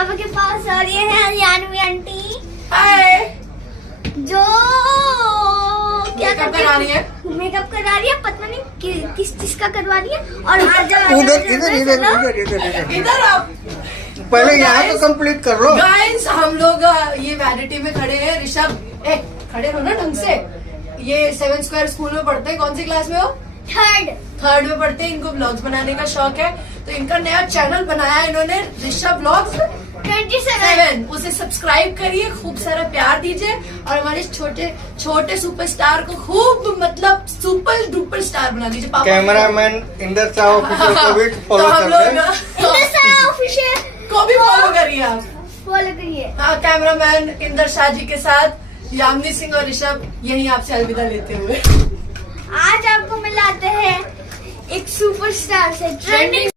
पापा के पास और ये है जानवी आंटी हाय। जो क्या मेकअप करा रही है। मेकअप करा रही है, पता नहीं किस चीज का करवा रही है। और इधर आप पहले यहाँ तो कंप्लीट कर लो। गाइस, हम लोग ये वैनिटी में खड़े हैं। ऋषभ खड़े हो ना ढंग से। ये 7 स्क्वायर स्कूल में पढ़ते हैं। कौन सी क्लास में हो? थर्ड में पढ़ते हैं। इनको ब्लॉग्स बनाने का शौक है, तो इनका नया चैनल बनाया है इन्होंने, ऋषभ ब्लॉग्स 27। उसे सब्सक्राइब करिए, खूब सारा प्यार दीजिए और हमारे छोटे छोटे सुपरस्टार को खूब मतलब सुपर डुपर स्टार बना दीजिए। पापा कैमरामैन इंदर शाह ऑफिशियल को भी तो फॉलो हम करते हैं। लोग ऑफिशियल को भी फॉलो करिए आप। फॉलो करिए। हाँ, कैमरामैन इंदर शाह जी के साथ यामिनी सिंह और ऋषभ यही आपसे अलविदा लेते हुए आज आपको मिलाते हैं एक सुपरस्टार से, ट्रेंडिंग